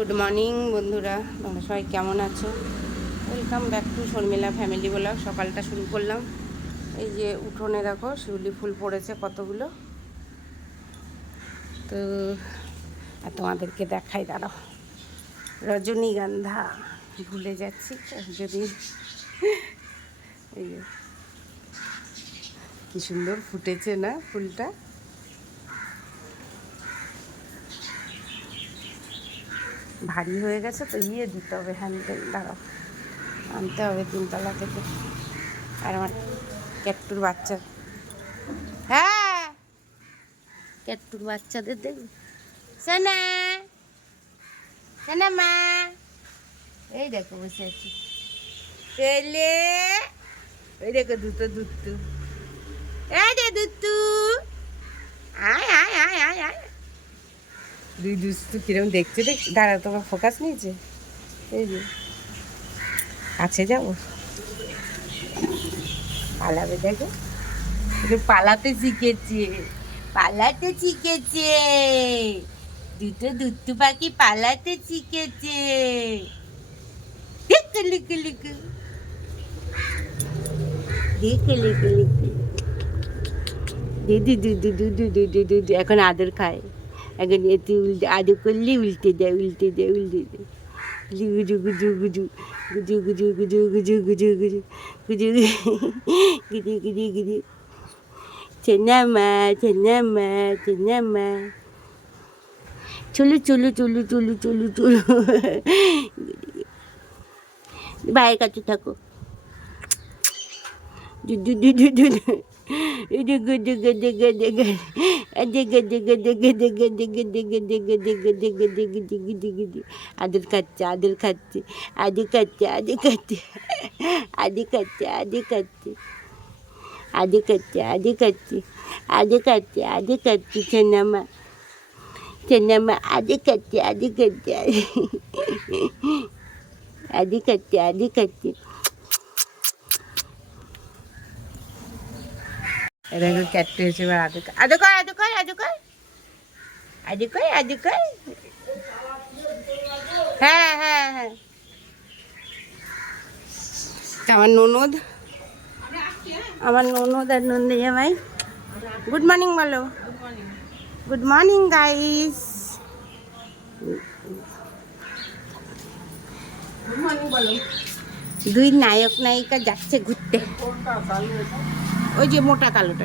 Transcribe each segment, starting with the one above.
Good morning বন্ধুরা, তোমরা সবাই কেমন আছো? Welcome back to Sharmila family blog সকালটা শুরু করলাম। এই যে উঠোনে দেখো, শিউলি ফুল পড়েছে কতগুলো? তো, আর তোমাদেরকে দেখাই, দাঁড়াও। রজনীগন্ধা, ভুলে যাচ্ছি, যদি এই কি সুন্দর ফুটেছে না ফুলটা? ভারী হয়ে গেছে, তো ইয়ে দিতে হবে হ্যান্ডেল দাঁড়াও। আনতে হবে তিনতলা থেকে। আর আমার ক্যাটটুর বাচ্চা। হ্যাঁ! ক্যাটটুর বাচ্চাদের দেখবি? মা! এই দেখো বসে আছি। পেলে! ওই দেখো দুটো দুত্তু এই রে দুত্তু আয় আয় আয় আয় আয়। দুই দুস্তু কিরম দেখছে দেখ দাঁড়া তোমার ফোকাস নিয়েছে এই যে কাছে যাব পালাবে দেখো পালাতে শিখেছে পালাতে শিখেছে দুটো দুত্তু পাখি পালাতে শিখেছে দেখো লিখে লিখে দেখে দিদি দুদু দুদু দুদু দুদু এখন আদর খায় এখন এতে উল্টে আদর করলে উল্টে দেয় উল্টে দেয় উল্টে দেয় গুজু গুজু গুজু গুজু গুজু গুজু গুজু গুজু গুজু গুজু গুজু গুজু গুজু চেনামা চেনামা চেনামা চলো চলো চলো চলো চলো চলো ভাইয়ের কাছে থাকো দু দু দু দু দু দু Digga digga అది కచ్చి అది కచ్చి అది కచ్చి అది కచ్చి అది కచ్చి అది కచ్చి అది కచ్చి అది కచ్చి అది కచ్చి అది కచ్చి చిన్నమ్మ చిన్నమ్మ అది కచ్చి అది కచ్చి అది కచ్చి అది కచ్చి এরকম ক্যাটটা এসে এবার আদু আদু কর আদু কর আদু কর। আদু কর আদু কর। হ্যাঁ হ্যাঁ হ্যাঁ। আমার ননদ আমার ননদ আর নন্দিয়া ভাই। গুড মর্নিং বলো। গুড মর্নিং গাইস দুই নায়ক নায়িকা যাচ্ছে ঘুরতে। ওই যে মোটা কালোটা,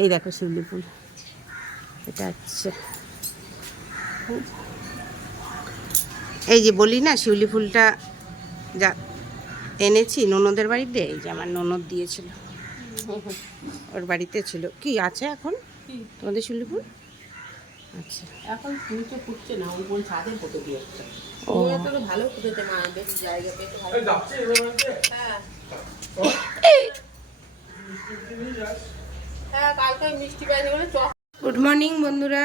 এই দেখো শিউলি ফুল, এটা হচ্ছে। এই যে বলি না, শিউলি ফুলটা যা এনেছি ননদের বাড়িতে, এই যে আমার ননদ দিয়েছিল। ওর বাড়িতে ছিল। কি আছে এখন? তোমাদের শিলিপুর আচ্ছা। এখন নিচে ফুটছে না ওই বলছে ছাদে ফুটে দিয়ে ও। তো ভালো ফুটেছে মা বেশ জায়গা হ্যাঁ। হ্যাঁ কালকে মিষ্টি পাইনি বলে চক গুড মর্নিং বন্ধুরা।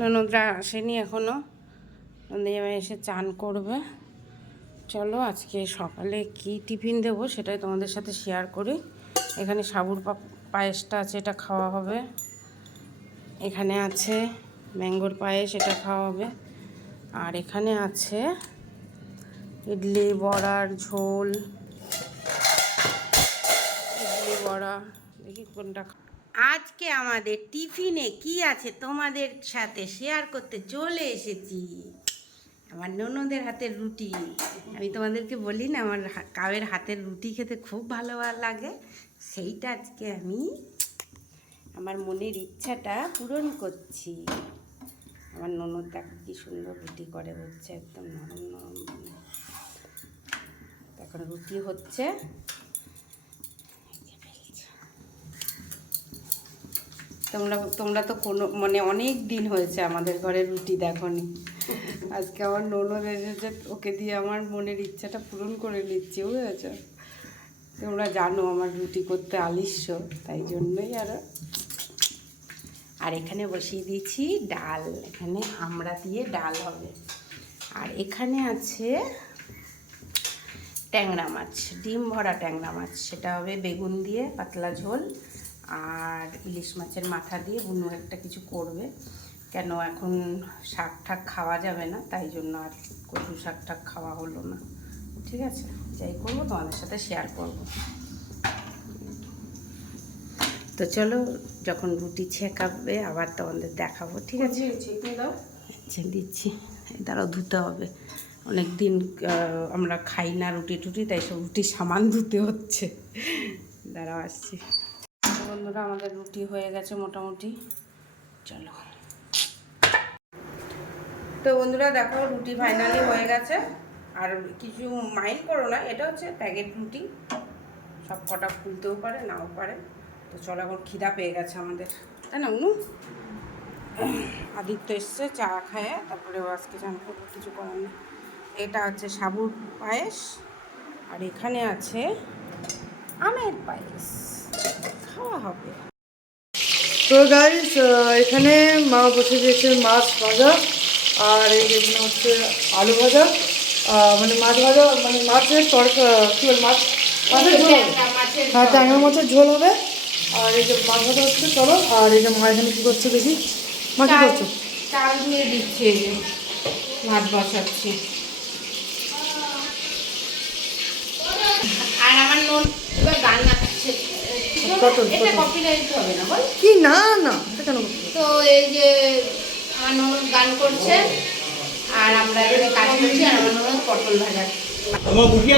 ননদরা আসেনি এখনও। নন্দিয়া এসে চান করবে। চলো আজকে সকালে কি টিফিন দেবো সেটাই তোমাদের সাথে শেয়ার করি। এখানে সাবুর পায়েসটা আছে, এটা খাওয়া হবে। এখানে আছে ম্যাঙ্গোর পায়েস, এটা খাওয়া হবে। আর এখানে আছে ইডলি বড়ার ঝোল। ইডলি, বড়া, দেখি কোনটা আজকে আমাদের টিফিনে কি আছে তোমাদের সাথে শেয়ার করতে চলে এসেছি। আমার ননদের হাতের রুটি। আমি তোমাদেরকে বলি না, আমার কাবের হাতের রুটি খেতে খুব ভালো লাগে। সেইটা আজকে আমি আমার মনের ইচ্ছাটা পূরণ করছি। আমার ননদ দেখো কি সুন্দর রুটি করে হচ্ছে একদম নরম নরম এখন রুটি হচ্ছে এই যে ফেলছে। তোমরা তোমরা তো কোনো মানে অনেক দিন হয়েছে আমাদের ঘরে রুটি দেখনি। আজকে আমার ননদ এসেছে ওকে দিয়ে আমার মনের ইচ্ছাটা পূরণ করে নিচ্ছি, বুঝেছ? তোমরা জানো আমার রুটি করতে আলিস্য, তাই জন্যই আর আর এখানে বসিয়ে দিয়েছি ডাল, এখানে আমরা দিয়ে ডাল হবে। আর এখানে আছে ট্যাংরা মাছ, ডিম ভরা ট্যাংরা মাছ, সেটা হবে বেগুন দিয়ে পাতলা ঝোল। আর ইলিশ মাছের মাথা দিয়ে বুনু একটা কিছু করবে। কেন এখন শাক ঠাক খাওয়া যাবে না তাই জন্য আর কচু শাক ঠাক খাওয়া হলো না। ঠিক আছে? যাই করব তোমাদের সাথে শেয়ার করব। তো চলো যখন রুটি ছেঁকাবে আবার তোমাদের দেখাবো ঠিক আছে? দাও। আচ্ছা দিচ্ছি। দাঁড়াও ধুতে হবে। অনেক দিন আমরা খাই না রুটি টুটি তাই সব রুটি সামান ধুতে হচ্ছে। দাঁড়াও আসছি। বন্ধুরা, আমাদের রুটি হয়ে গেছে মোটামুটি। চলো। তো বন্ধুরা, দেখো, রুটি ফাইনালি হয়ে গেছে। আর কিছু মাইন্ড করো না, এটা হচ্ছে প্যাকেট রুটি। সব কটা খুলতেও পারে, নাও পারে। তো চলো, এখন খিদা পেয়ে গেছে আমাদের। তাই না, উনু? আদিত্য এসছে, চা খায়, তারপরে আজকে চান করব, কিছু করার নেই। এটা হচ্ছে সাবুর পায়েস, আর এখানে আছে আমের পায়েস। হবে। তো গাইস এখানে মা বসে দিয়েছে মাছ ভাজা আর এই যে এখানে হচ্ছে আলু ভাজা মানে মাছ ভাজা মানে মাছের তরকা কী বল মাছ মাছের ঝোল। হ্যাঁ ট্যাংরা মাছের ঝোল হবে। আর এই যে মাছ ভাজা হচ্ছে চলো। আর এই যে মা এখানে কী করছে দেখি? মা কী করছ? চাল ধুয়ে দিচ্ছে ভাত বসাচ্ছি। আর আমার নোন এবার গান কি? না না কেন তো এই যে গান করছে আর আমরা এখানে কাজ করছি আর পটল ভাজা।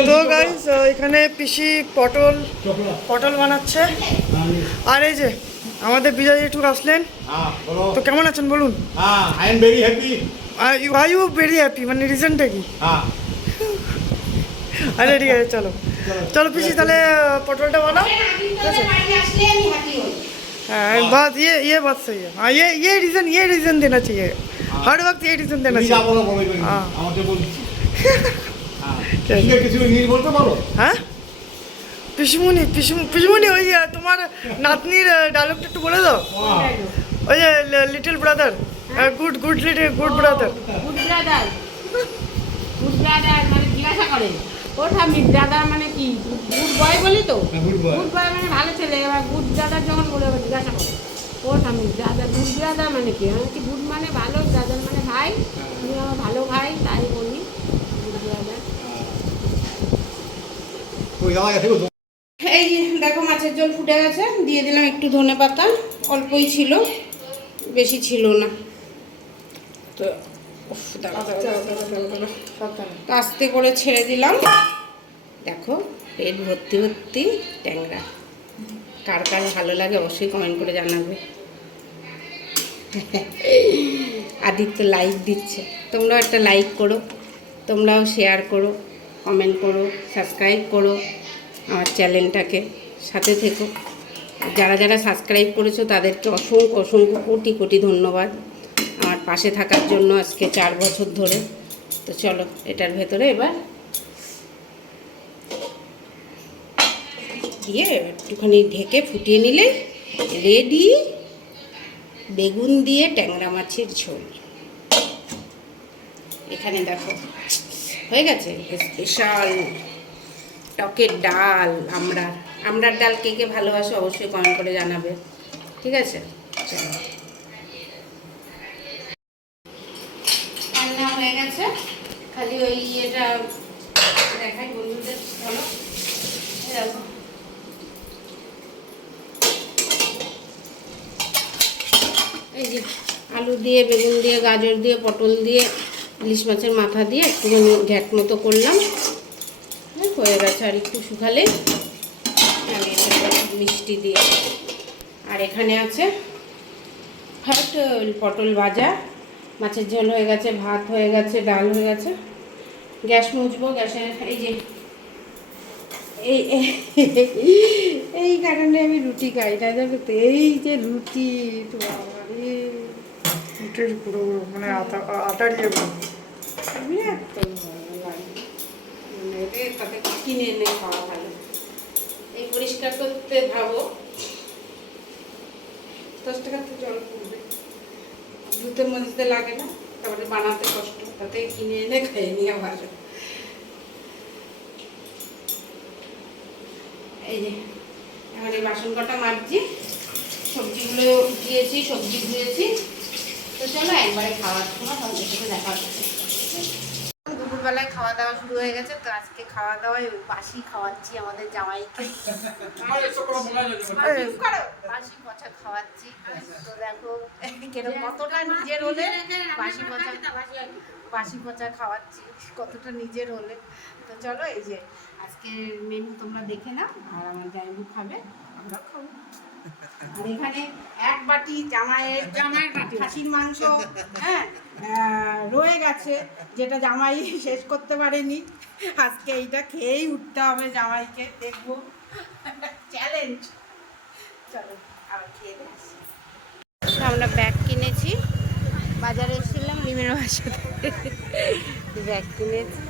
তো গাইজ এখানে পিসি পটল পটল বানাচ্ছে। আর এই যে আমাদের বিজয় একটু আসলেন। তো কেমন আছেন বলুন? I I you very happy মানে রিজনটা কি? আরে ঠিক আছে চলো। চলো পিসি তাহলে আহ, পটলটা বানাও বাড়ি আসলে আমি হ্যাপি হই हाँ बात ये ये बात सही है हाँ ये ये रीज़न ये रीज़न देना चाहिए हर वक्त ये रीज़न देना তুমি যা चाहिए বলো বলো এবার হ্যাঁ। আমাকে বলছি হ্যাঁ ঠিক আছে। ঠিক আছে কিছু ইংলিশ বলতে পারো হ্যাঁ পিসুমনি পিসুম পিসুমনি ওই আহ, তোমার নাতনির ডায়লগটা একটু বলে দাও হ্যাঁ। ওই যে little brother good good little good brother good brother good brother মানে জিজ্ঞাসা করে ও ঠাম্মি ব্রাদার মানে কি গুড বয় বলি তো? হ্যাঁ, গুড বয়। মানে ভালো ছেলে এবার গুড ব্রাদার যখন বলে এবার জিজ্ঞাসা করে। ও ঠাম্মি ব্রাদার গুড ব্রাদার মানে কি? আমি কি গুড মানে ভালো ব্রাদার মানে ভাই তুমি আমার ভালো ভাই তাই বলি গুড দাদা। এই দেখো মাছের জল ফুটে গেছে দিয়ে দিলাম একটু ধনে পাতা অল্পই ছিল বেশি ছিল না। তো আস্তে করে ছেড়ে দিলাম। দেখো, পেট ভর্তি ভর্তি ট্যাংরা। কার কার ভালো লাগে অবশ্যই কমেন্ট করে জানাবে। আদিত্য লাইক দিচ্ছে। তোমরাও একটা লাইক করো, তোমরাও শেয়ার করো কমেন্ট করো সাবস্ক্রাইব করো আমার চ্যানেলটাকে সাথে থেকো। যারা যারা সাবস্ক্রাইব করেছ তাদেরকে অসংখ্য অসংখ্য কোটি কোটি ধন্যবাদ। পাশে থাকার জন্য আজকে চার বছর ধরে। তো চলো, এটার ভেতরে এবার দিয়ে একটুখানি ঢেকে ফুটিয়ে নিলে রেডি বেগুন দিয়ে ট্যাংরা মাছের ঝোল। এখানে দেখো, হয়ে গেছে? স্পেশাল টকের ডাল আমরা আমরার ডাল কে কে ভালোবাসে অবশ্যই কমেন্ট করে জানাবে। ঠিক আছে? চলো রান্না হয়ে গেছে খালি ওই ইয়েটা দেখাই বন্ধুদের চলো এই যে আলু দিয়ে বেগুন দিয়ে গাজর দিয়ে পটল দিয়ে ইলিশ মাছের মাথা দিয়ে একটুখানি ঘ্যাট মতো করলাম। হ্যাঁ, হয়ে গেছে আর একটু শুকালে আমি মিষ্টি দিয়ে। আর এখানে আছে ভাত পটল ভাজা। মাছের ঝোল হয়ে গেছে ভাত হয়ে গেছে ডাল হয়ে গেছে। গ্যাস মুছবো গ্যাসের এই যে এই এই কারণে আমি রুটি খাই না জানো তো এই যে রুটি তো রুটির পুরো মানে আটা আটার ইয়ে বিরাট মানে তাতে কিনে এনে খাওয়া ভালো। এই পরিষ্কার করতে ভাবো। দশ টাকার তো জল পড়বে। ধুতে মজিতে লাগে না, তারপরে বানাতে কষ্ট, তাতে কিনে এনে খেয়ে নিয়ে ভালো এই যে, এখন এই বাসন কটা মারছি সবজিগুলো দিয়েছি সবজি ধুয়েছি। তো চলো একবারে খাওয়ার সময় সব দেখা হচ্ছে। দুপুরবেলায় খাওয়া দাওয়া শুরু হয়ে গেছে তো আজকে খাওয়া দাওয়ায় ওই বাসি খাওয়াচ্ছি আমাদের জামাইকে। বাসি পচা খাওয়াচ্ছি। তো দেখো কীরকম কতটা নিজের হলে বাসি পচা বাসি পচা খাওয়াচ্ছি কতটা নিজের হলে। তো চলো এই যে আজকের মেনু তোমরা দেখে নাও আর আমার জামাইবু খাবে আমরা খাব। আর এখানে এক বাটি জামাইয়ের জামাইয়ের খাসির মাংস হ্যাঁ গেছে যেটা জামাই শেষ করতে পারেনি। আজকে এইটা খেয়েই উঠতে হবে জামাইকে দেখব। চ্যালেঞ্জ চলো আবার খেয়ে আসি। আমরা ব্যাগ কিনেছি। বাজারে এসেছিলাম লিমের বাসাতে। ব্যাগ কিনেছি।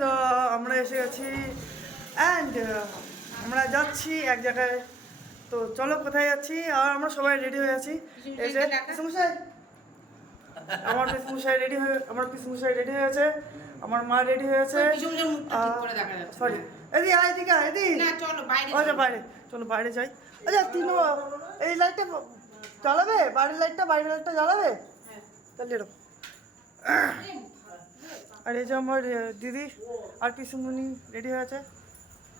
তো আমরা এসে গেছি। অ্যান্ড আমরা যাচ্ছি এক জায়গায়। তো চলো কোথায় যাচ্ছি? আর আমরা সবাই রেডি হয়ে আছি। এই যে পিসমশাই। আমার পিসমশাই রেডি হয়ে আমার পিসমশাই রেডি হয়ে আছে। আমার মা রেডি দেখা যাচ্ছে। সরি এদি আয় এদিকে আয় এদি না চলো বাইরে আচ্ছা বাইরে। চলো বাইরে যাই। আচ্ছা তিন এই লাইটটা জ্বালাবে? বাড়ির লাইটটা বাইরের লাইটটা জ্বালাবে? তাহলে এরকম। আর এই যে আমার দিদি আর পিসুমণি রেডি হয়ে আছে।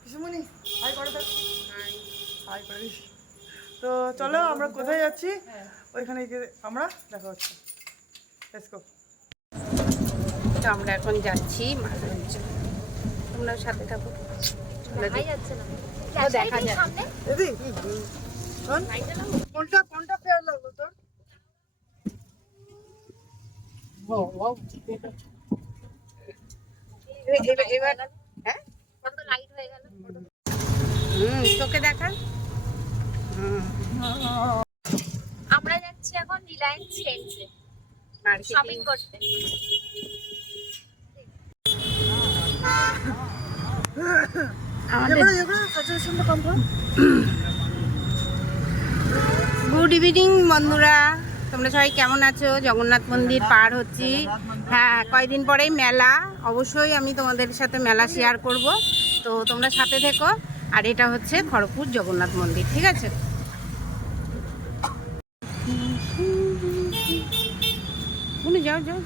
পিসুমণি হাই করে দেখ হাই করে। তো চলো আমরা কোথায় যাচ্ছি? ওইখানে গিয়ে আমরা দেখা হচ্ছে। লেটস তো আমরা এখন যাচ্ছি মালঞ্চ তোমরা সাথে থাকো। যাচ্ছে কোনটা কোনটা ফেয়ার লাগল তোর? এবার- এবার হ্যাঁ? কত লাইট হয়ে গেল? হুম তোকে দেখা আমরা যাচ্ছি এখন রিলায়েন্স ট্রেন্ডসে শপিং করতে। গুড ইভিনিং বন্ধুরা। তোমরা সবাই কেমন আছো? জগন্নাথ মন্দির পার হচ্ছি। হ্যাঁ কয়দিন পরেই মেলা। অবশ্যই আমি তোমাদের সাথে মেলা শেয়ার করব। তো তোমরা সাথে থেকো। আর এটা হচ্ছে খড়গপুর জগন্নাথ মন্দির ঠিক আছে? যাও যাও।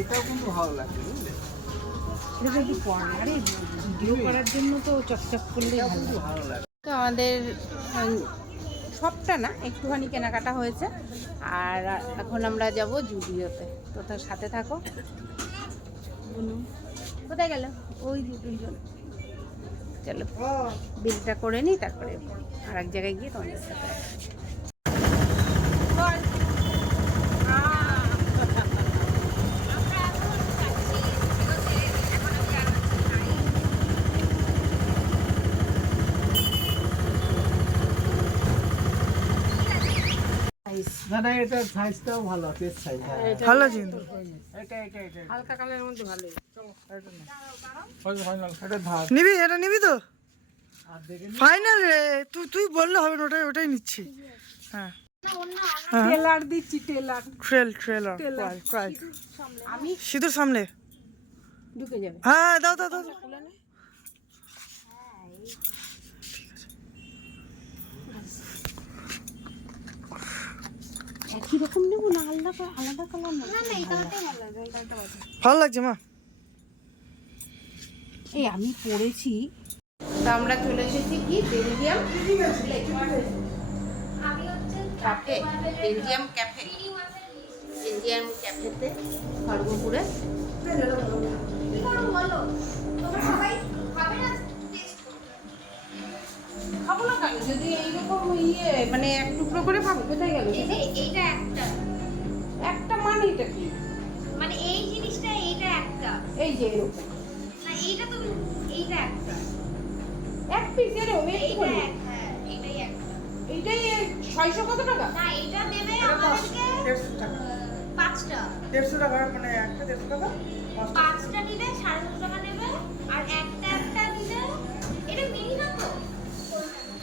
এটাও কিন্তু ভালো লাগে বুঝলে? এটা একটু পরে। আরে ভিডিও করার জন্য তো চকচক করলে ভালো লাগে। ভালো লাগে। তো আমাদের সবটা না একটুখানি কেনাকাটা হয়েছে। আর এখন আমরা যাব জুডিওতে। তো তার সাথে থাকো। কোথায় গেল? ওই যে দুইজন চলো বিলটা করে নিই তারপরে আর এক জায়গায় গিয়ে তোমাদের সাথে। না এটা সাইজটাও ভালো বেশ সাইজ ভালো কিন্তু। এটা এটা এটা। হালকা কালারের মধ্যে ফাইনাল নিবি এটা নিবি তো? ফাইনাল রে তুই তুই বললে হবে না ওটাই ওটাই নিচ্ছি। হ্যাঁ। হ্যাঁ। টেলার দিচ্ছি টেলার ট্রেল ট্রেলার। আমি? সিঁদুর সামনে ঢুকে যাবে। হ্যাঁ দাও দাও দাও একই রকম নেব না? আলাদা আলাদা কালার না না এই কালারটাই ভালো লাগবে এই কালারটা ভালো ভালো লাগছে মা। এই আমি পড়েছি। তো আমরা চলে এসেছি কি? Belgium. Café Belgium café Belgium ক্যাফেতে খড়গপুরে খাব না কেন? যদি এইরকম ইয়ে মানে এক টুকরো করে খাব কোথায় গেল যে এইটা একটা। একটা মানে এটা কি? মানে এই জিনিসটা এইটা একটা। এই যে এরকম। না এইটা তো এইটা একটা। এক পিস এরকম। এইটা একটু এক- হ্যাঁ এইটাই একটা এইটাই ছয়শো কত টাকা? না এইটা দেবে আমাদেরকে দেড়শো টাকা। পাঁচটা। দেড়শো টাকা মানে একটা দেড়শো টাকা? পাঁচটা। নিলে সাড়ে দুশো টাকা নেবে আর একটা একটা নিলে এটা মিনি না তো?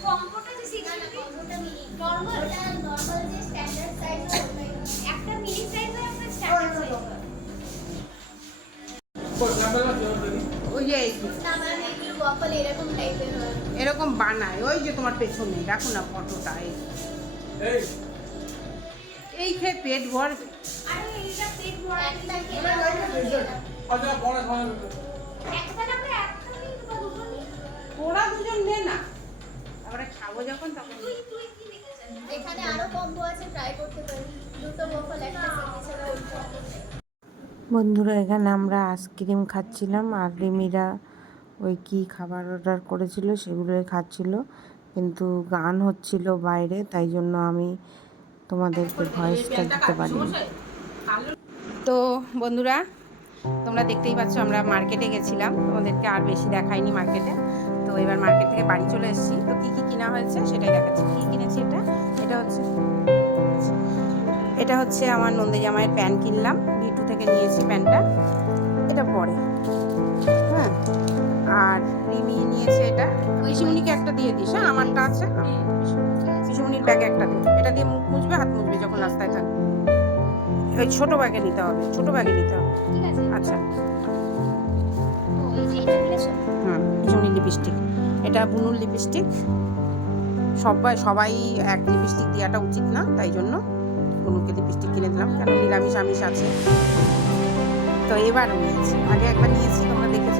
কম্বোটা যে সিক্স মিনি। নরমাল নরমাল যে স্ট্যান্ডার্ড সাইজ একটা মিনি সাইজ একটা স্ট্যান্ডার্ড সাইজ এরকম এরকম বানায় ওই যে তোমার পেছনে দেখো না ফটোটা এই। এই খেয়ে পেট ভরবে আমরা ওরা দুজন নে না। তারপরে খাব যখন তখন তুই তুই কি নিতে চাস এখানে আরও কম্বো আছে ট্রাই করতে পারি। দুটো একটা বন্ধুরা এখানে আমরা আইসক্রিম খাচ্ছিলাম। আর রিমিরা ওই কি খাবার অর্ডার করেছিল সেগুলোই খাচ্ছিল। কিন্তু গান হচ্ছিল বাইরে, তাই জন্য আমি তোমাদেরকে ভয়েসটা দিতে পারিনি। তো বন্ধুরা, তোমরা দেখতেই পাচ্ছ আমরা মার্কেটে গেছিলাম। তোমাদেরকে আর বেশি দেখাইনি মার্কেটে। তো এবার মার্কেট থেকে বাড়ি চলে এসেছি। তো কী কী কেনা হয়েছে সেটাই দেখাচ্ছি। কী কিনেছি এটা? এটা হচ্ছে এটা হচ্ছে আমার নন্দে জামাইয়ের প্যান্ট কিনলাম। ভিটু থেকে নিয়েছি প্যান্টটা। এটা পরে। আর রিমি নিয়েছে এটা। পিসিমুনিকে একটা দিয়ে দিস হ্যাঁ? আমারটা আছে পিসিমুনির ব্যাগে একটা দে। এটা দিয়ে মুখ মুছবে হাত মুছবে যখন রাস্তায় থাকবে ওই ছোট ব্যাগে নিতে হবে ছোট ব্যাগে নিতে হবে। আচ্ছা। ও এই যে এটা কিনেছো? হুম পিছনে লিপস্টিক। এটা বুনুর লিপস্টিক। সবাই সবাই এক লিপস্টিক দেওয়াটা উচিত না তাই জন্য বুনুকে লিপস্টিক কিনে দিলাম কেন নিরামিষ আমিষ আছে। তো এবারও নিয়েছি। আগে একবার নিয়েছি তোমরা দেখেছ।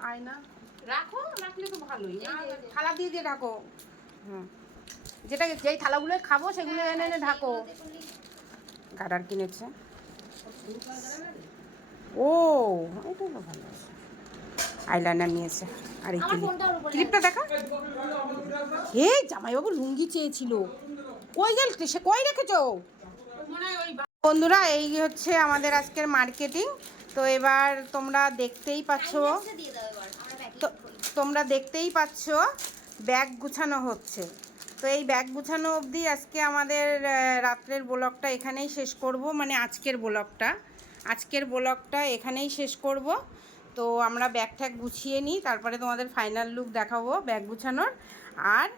আয়না। রাখো রাখলে তো ভালোই। থালা দিয়ে দিয়ে ঢাকো। হুম। যেটা যেই থালাগুলো খাব সেগুলো এনে এনে ঢাকো। গাডার কিনেছে। ও এটা ভালো। আইলাইনার নিয়েছে। আর এই ক্লিপ ক্লিপটা দেখা। হে জামাইবাবু লুঙ্গি চেয়েছিল। কই গেল সে কই রেখেছ? বন্ধুরা এই হচ্ছে আমাদের আজকের মার্কেটিং তো এবার তোমরা দেখতেই পাচ্ছ তোমরা দেখতেই পাচ্ছ ব্যাগ গুছানো হচ্ছে। তো এই ব্যাগ গুছানো অবধি আজকে আমাদের রাত্রের ব্লগটা এখানেই শেষ করব মানে আজকের ব্লগটা। আজকের ব্লগটা এখানেই শেষ করব। তো আমরা ব্যাগ ঠ্যাগ গুছিয়ে নিই তারপরে তোমাদের ফাইনাল লুক দেখাবো ব্যাগ গুছানোর। আর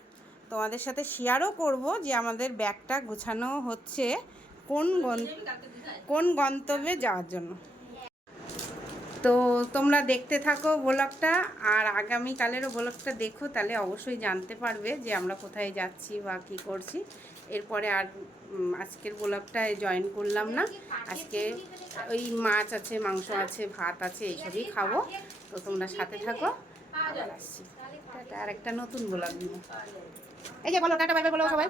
তোমাদের সাথে শেয়ারও করব যে আমাদের ব্যাগটা গুছানো হচ্ছে কোন কোন গন্তব্যে যাওয়ার জন্য। তো তোমরা দেখতে থাকো ব্লগটা আর আগামীকালেরও ব্লগটা দেখো, তাহলে অবশ্যই জানতে পারবে যে আমরা কোথায় যাচ্ছি বা কী করছি। এরপরে আর আজকের ব্লগটায় জয়েন করলাম না। আজকে ওই মাছ আছে, মাংস আছে, ভাত আছে, এইসবই খাব। তো তোমরা সাথে থাকো। আর একটা নতুন ব্লগ নিয়ে। এই যে বলো, টাটা বাই বাই বলো সবাই।